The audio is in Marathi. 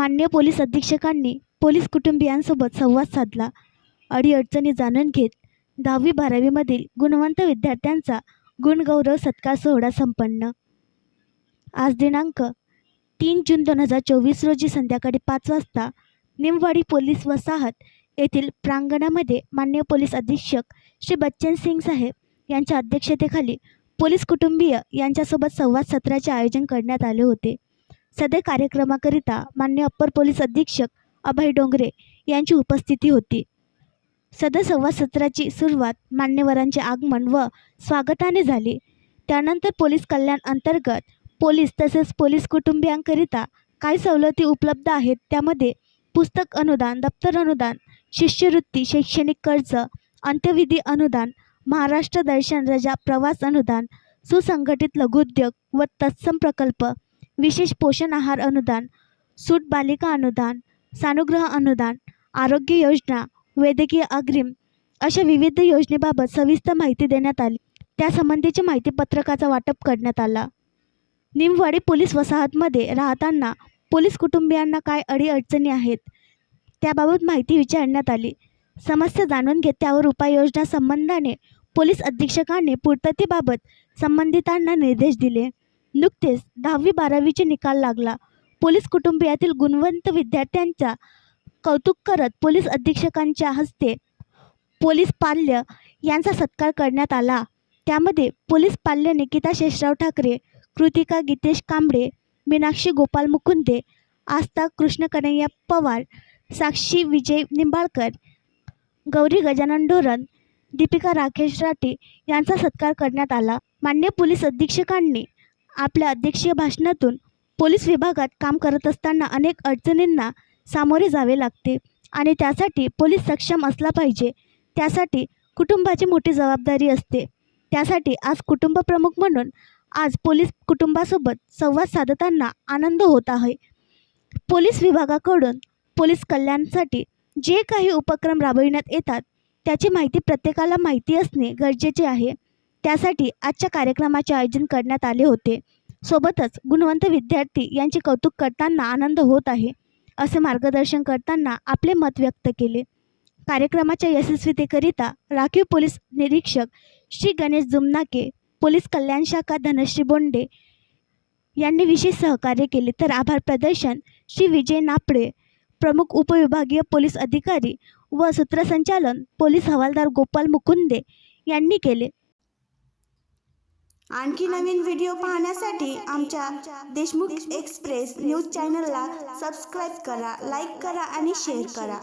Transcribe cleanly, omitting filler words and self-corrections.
माननीय पोलीस अधीक्षकांनी पोलीस कुटुंबियांसोबत संवाद साधला. अडीअडचणी जाणून घेत 10वी-12वीमधील गुणवंत विद्यार्थ्यांचा गुणगौरव सत्कार सोहळा संपन्न. आज दिनांक 3 जून 2024 रोजी संध्याकाळी 5 वाजता निमवाडी पोलीस वसाहत येथील प्रांगणामध्ये माननीय पोलीस अधीक्षक श्री बच्चन सिंग साहेब यांच्या अध्यक्षतेखाली पोलीस कुटुंबीय यांच्यासोबत संवाद सत्राचे आयोजन करण्यात आले होते. सदर कार्यक्रमाकरिता माननीय अप्पर पोलीस अधीक्षक अभय डोंगरे यांची उपस्थिती होती. सदर संवाद सत्राची सुरुवात मान्यवरांचे आगमन व स्वागताने झाली. त्यानंतर पोलीस कल्याण अंतर्गत पोलीस तसेच पोलीस कुटुंबियांकरिता काही सवलती उपलब्ध आहेत. त्यामध्ये पुस्तक अनुदान, दप्तर अनुदान, शिष्यवृत्ती, शैक्षणिक कर्ज, अंत्यविधी अनुदान, महाराष्ट्र दर्शन रजा प्रवास अनुदान, सुसंघटित लघुउद्योग व तत्सम प्रकल्प, विशेष पोषण आहार अनुदान, सूट बालिका अनुदान, सानुग्रह अनुदान, आरोग्य योजना, वैद्यकीय अग्रिम अशा विविध योजनेबाबत सविस्तर माहिती देण्यात आली. त्यासंबंधीचे माहितीपत्रकाचा वाटप करण्यात आला. निमवाडी पोलीस वसाहतमध्ये राहताना पोलीस कुटुंबियांना काय अडीअडचणी आहेत त्याबाबत माहिती विचारण्यात आली. समस्या जाणून घेत त्यावर उपाययोजना संबंधाने पोलीस अधीक्षकांनी पूर्ततेबाबत संबंधितांना निर्देश दिले. नुकतेच 10वी-12वीचे निकाल लागला. पोलीस कुटुंबियातील गुणवंत विद्यार्थ्यांचा कौतुक करत पोलीस अधीक्षकांच्या हस्ते पोलीस पाल्य यांचा सत्कार करण्यात आला. त्यामध्ये पोलीस पाल्य निकिता शेषराव ठाकरे, कृतिका गीतेश कांबळे, मीनाक्षी गोपाल मुकुंदे, आस्था कृष्णकन्हैया पवार, साक्षी विजय निंबाळकर, गौरी गजानन ढोरण, दीपिका राकेश राठी यांचा सत्कार करण्यात आला. माननीय पोलीस अधीक्षकांनी आपल्या अध्यक्षीय भाषणातून पोलीस विभागात काम करत असताना अनेक अडचणींना सामोरे जावे लागते आणि त्यासाठी पोलीस सक्षम असला पाहिजे. त्यासाठी कुटुंबाची मोठी जबाबदारी असते. त्यासाठी आज कुटुंब प्रमुख म्हणून आज पोलीस कुटुंबासोबत संवाद साधताना आनंद होत आहे. पोलीस विभागाकडून पोलीस कल्याणासाठी जे काही उपक्रम राबविण्यात येतात त्याची माहिती प्रत्येकाला माहिती असणे गरजेचे आहे. त्यासाठी आजच्या कार्यक्रमाचे आयोजन करण्यात आले होते. सोबतच गुणवंत विद्यार्थी यांचे कौतुक करताना आनंद होत आहे असे मार्गदर्शन करताना आपले मत व्यक्त केले. कार्यक्रमाच्या यशस्वीतेकरिता राखीव पोलीस निरीक्षक श्री गणेश जुमनाके, पोलीस कल्याण शाखा धनश्री बोंडे यांनी विशेष सहकार्य केले. तर आभार प्रदर्शन श्री विजय नापडे, प्रमुख उपविभागीय पोलीस अधिकारी व सूत्रसंचालन पोलीस हवालदार गोपाल मुकुंदे यांनी केले. आणखी नवीन व्हिडिओ पाहण्यासाठी आमच्या देशमुख एक्सप्रेस न्यूज चॅनलला सबस्क्राईब करा, लाईक करा आणि शेअर करा.